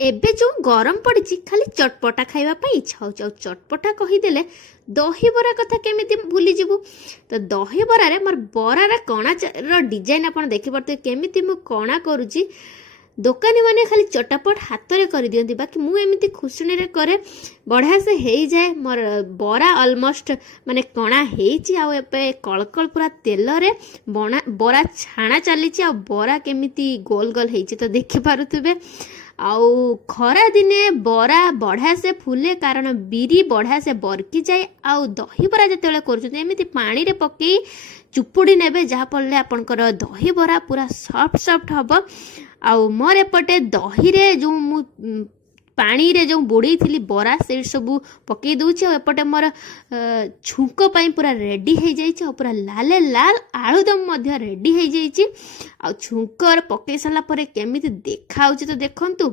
ଏବେ ଯୋଉ ଗରମ ପଡିଛି ଖାଲି ଚଟପଟା ଖାଇବା ପାଇଁ ଇଚ୍ଛା ହଉଛି। ଆଉ ଚଟପଟା କହିଦେଲେ ଦହିବରା କଥା କେମିତି ଭୁଲିଯିବୁ। ତ ଦହିବରାରେ ମୋର ବରାର କଣାର ଡିଜାଇନ ଆପଣ ଦେଖିପାରୁଥିବେ କେମିତି ମୁଁ କଣା କରୁଛି। ଦୋକାନୀ ମାନେ ଖାଲି ଚଟାପଟ ହାତରେ କରିଦିଅନ୍ତି, ବାକି ମୁଁ ଏମିତି ଖୁସିଣିରେ କରେ, ବଢ଼ିଆ ସେ ହେଇଯାଏ। ମୋର ବରା ଅଲମୋଷ୍ଟ ମାନେ କଣା ହେଇଛି। ଆଉ ଏବେ କଳକଳ ପୁରା ତେଲରେ ବରା ଛାଣା ଚାଲିଛି। ଆଉ ବରା କେମିତି ଗୋଲ ଗୋଲ ହେଇଛି ତ ଦେଖିପାରୁଥିବେ। ଆଉ ଖରା ଦିନେ ବରା ବଢ଼ିଆ ସେ ଫୁଲେ, କାରଣ ବିରି ବଢ଼ିଆ ସେ ବର୍କିଯାଏ। ଆଉ ଦହିବରା ଯେତେବେଳେ କରୁଛନ୍ତି ଏମିତି ପାଣିରେ ପକେଇ ଚୁପୁଡ଼ି ନେବେ, ଯାହାଫଳରେ ଆପଣଙ୍କର ଦହିବରା ପୁରା ସଫ୍ଟ ସଫ୍ଟ ହବ। ଆଉ ମୋର ଏପଟେ ଦହିରେ ଯେଉଁ ମୁଁ ପାଣିରେ ଯେଉଁ ବୁଡ଼େଇଥିଲି ବରା ସେ ସବୁ ପକେଇ ଦେଉଛି। ଆଉ ଏପଟେ ମୋର ଛୁଙ୍କ ପାଇଁ ପୁରା ରେଡ଼ି ହେଇଯାଇଛି। ଆଉ ପୁରା ଲାଲ ଲାଲ ଆଳୁଦମ ମଧ୍ୟ ରେଡ଼ି ହେଇଯାଇଛି। ଆଉ ଛୁଙ୍କ ପକେଇ ସାରିଲା ପରେ କେମିତି ଦେଖାଯାଉଛି ତ ଦେଖନ୍ତୁ।